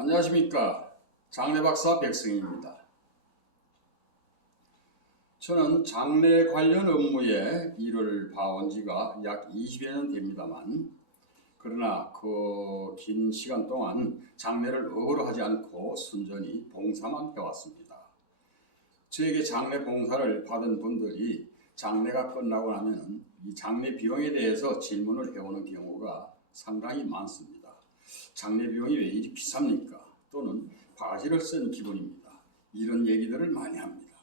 안녕하십니까. 장례박사 백승입니다. 저는 장례 관련 업무에 일을 봐온 지가 약 20여 년 됩니다만, 그러나 그 긴 시간 동안 장례를 업으로 하지 않고 순전히 봉사만 해왔습니다. 저에게 장례 봉사를 받은 분들이 장례가 끝나고 나면 이 장례 비용에 대해서 질문을 해오는 경우가 상당히 많습니다. 장례 비용이 왜 이리 비쌉니까? 또는 바가지를 쓴 기분입니다. 이런 얘기들을 많이 합니다.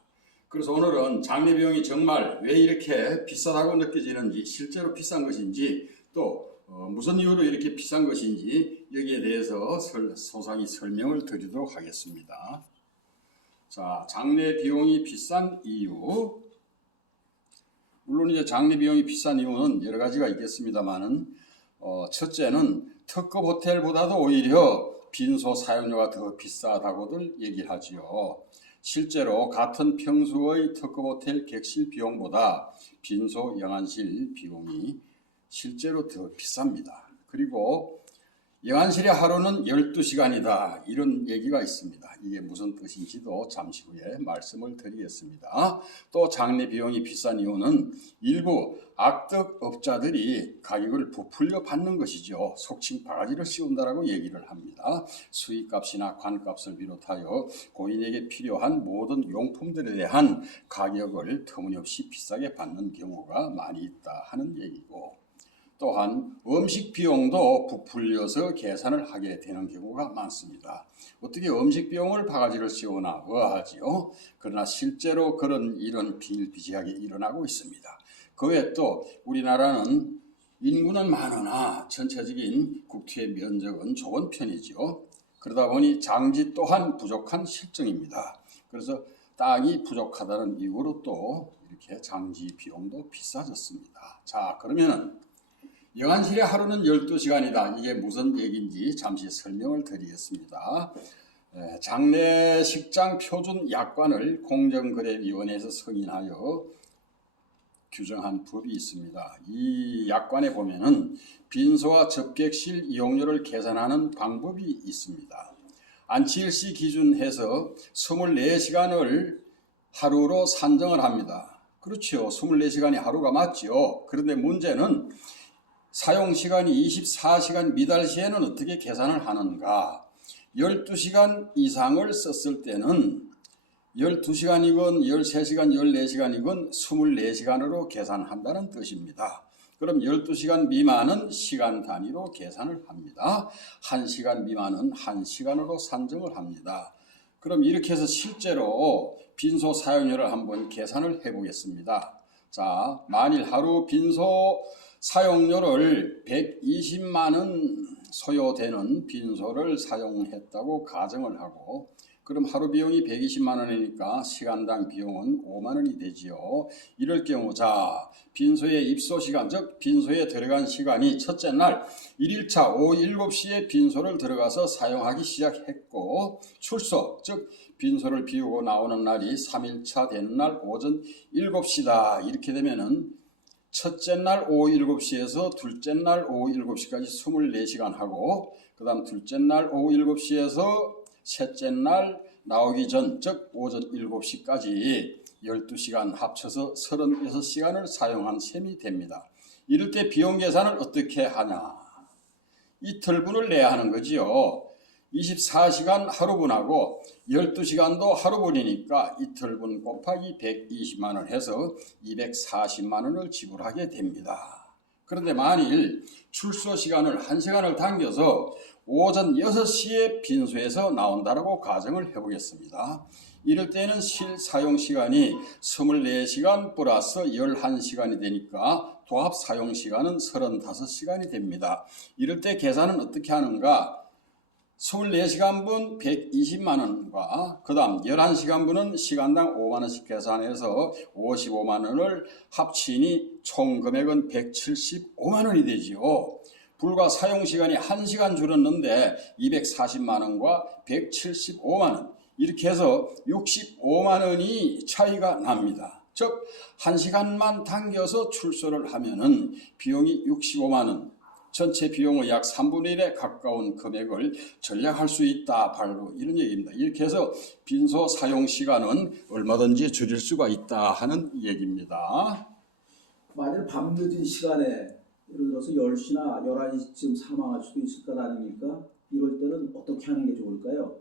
그래서 오늘은 장례 비용이 정말 왜 이렇게 비싸다고 느껴지는지, 실제로 비싼 것인지, 또 무슨 이유로 이렇게 비싼 것인지 여기에 대해서 소상히 설명을 드리도록 하겠습니다. 자, 장례 비용이 비싼 이유. 물론 이제 장례 비용이 비싼 이유는 여러 가지가 있겠습니다만은, 첫째는 특급 호텔보다도 오히려 빈소 사용료가 더 비싸다고들 얘기를 하지요. 실제로 같은 평수의 특급 호텔 객실 비용보다 빈소 영안실 비용이 실제로 더 비쌉니다. 그리고 영안실의 하루는 12시간이다. 이런 얘기가 있습니다. 이게 무슨 뜻인지도 잠시 후에 말씀을 드리겠습니다. 또 장례 비용이 비싼 이유는 일부 악덕업자들이 가격을 부풀려 받는 것이죠. 속칭 바가지를 씌운다라고 얘기를 합니다. 수익값이나 관값을 비롯하여 고인에게 필요한 모든 용품들에 대한 가격을 터무니없이 비싸게 받는 경우가 많이 있다 하는 얘기고, 또한 음식 비용도 부풀려서 계산을 하게 되는 경우가 많습니다. 어떻게 음식 비용을 바가지를 씌우나 의아하지요. 그러나 실제로 그런 일은 비일비재하게 일어나고 있습니다. 그 외에 또 우리나라는 인구는 많으나 전체적인 국토의 면적은 좁은 편이죠. 그러다 보니 장지 또한 부족한 실정입니다. 그래서 땅이 부족하다는 이유로 또 이렇게 장지 비용도 비싸졌습니다. 자, 그러면은 영안실의 하루는 12시간이다. 이게 무슨 얘기인지 잠시 설명을 드리겠습니다. 장례식장 표준 약관을 공정거래위원회에서 승인하여 규정한 법이 있습니다. 이 약관에 보면은 빈소와 접객실 이용료를 계산하는 방법이 있습니다. 안치일시 기준해서 24시간을 하루로 산정을 합니다. 그렇죠. 24시간이 하루가 맞죠. 그런데 문제는 사용시간이 24시간 미달 시에는 어떻게 계산을 하는가? 12시간 이상을 썼을 때는 12시간이건 13시간, 14시간이건 24시간으로 계산한다는 뜻입니다. 그럼 12시간 미만은 시간 단위로 계산을 합니다. 1시간 미만은 1시간으로 산정을 합니다. 그럼 이렇게 해서 실제로 빈소 사용료를 한번 계산을 해보겠습니다. 자, 만일 하루 빈소 사용료를 120만 원 소요되는 빈소를 사용했다고 가정을 하고, 그럼 하루 비용이 120만 원이니까 시간당 비용은 5만 원이 되지요. 이럴 경우 자, 빈소의 입소 시간, 즉 빈소에 들어간 시간이 첫째 날 1일차 오후 7시에 빈소를 들어가서 사용하기 시작했고, 출소, 즉 빈소를 비우고 나오는 날이 3일차 되는 날 오전 7시다. 이렇게 되면은 첫째 날 오후 7시에서 둘째 날 오후 7시까지 24시간 하고, 그 다음 둘째 날 오후 7시에서 셋째 날 나오기 전, 즉 오전 7시까지 12시간 합쳐서 36시간을 사용한 셈이 됩니다. 이럴 때 비용 계산을 어떻게 하냐? 이틀분을 내야 하는 거지요. 24시간 하루분하고 12시간도 하루분이니까 이틀분 곱하기 120만 원 해서 240만 원을 지불하게 됩니다. 그런데 만일 출소 시간을 1시간을 당겨서 오전 6시에 빈소에서 나온다라고 가정을 해보겠습니다. 이럴 때는 실사용 시간이 24시간 플러스 11시간이 되니까 도합 사용 시간은 35시간이 됩니다. 이럴 때 계산은 어떻게 하는가? 24시간분 120만 원과 그 다음 11시간분은 시간당 5만 원씩 계산해서 55만 원을 합치니 총 금액은 175만 원이 되지요. 불과 사용시간이 1시간 줄었는데 240만 원과 175만 원, 이렇게 해서 65만 원이 차이가 납니다. 즉 1시간만 당겨서 출소를 하면은 비용이 65만 원, 전체 비용의 약 3분의 1에 가까운 금액을 절약할 수 있다. 바로 이런 얘기입니다. 이렇게 해서 빈소 사용 시간은 얼마든지 줄일 수가 있다 하는 얘기입니다. 만일 밤늦은 시간에 예를 들어서 10시나 11시쯤 사망할 수도 있을 것 아닙니까? 이럴 때는 어떻게 하는 게 좋을까요?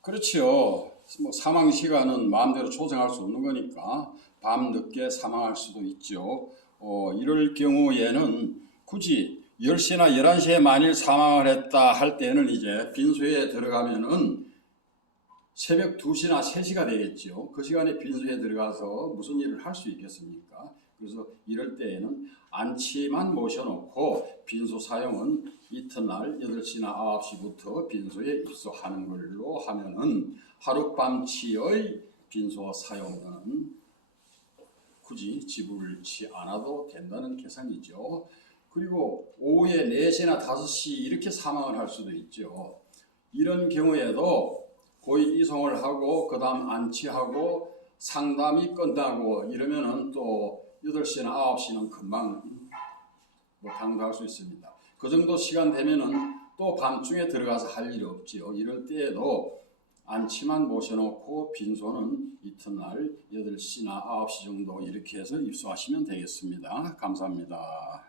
그렇지요. 뭐 사망 시간은 마음대로 조정할 수 없는 거니까 밤늦게 사망할 수도 있죠. 이럴 경우에는 굳이 10시나 11시에 만일 사망을 했다 할 때는 이제 빈소에 들어가면은 새벽 2시나 3시가 되겠죠. 그 시간에 빈소에 들어가서 무슨 일을 할 수 있겠습니까? 그래서 이럴 때에는 안치만 모셔놓고 빈소 사용은 이튿날 8시나 9시부터 빈소에 입소하는 걸로 하면은 하룻밤치의 빈소 사용은 굳이 지불치 않아도 된다는 계산이죠. 그리고 오후에 4시나 5시 이렇게 사망을 할 수도 있죠. 이런 경우에도 고의 이송을 하고 그 다음 안치하고 상담이 끝나고 이러면은 또 8시나 9시는 금방 당도할 수 있습니다. 그 정도 시간 되면은 또 밤중에 들어가서 할 일이 없지요. 이럴 때에도 안치만 모셔놓고 빈소는 이튿날 8시나 9시 정도 이렇게 해서 입소하시면 되겠습니다. 감사합니다.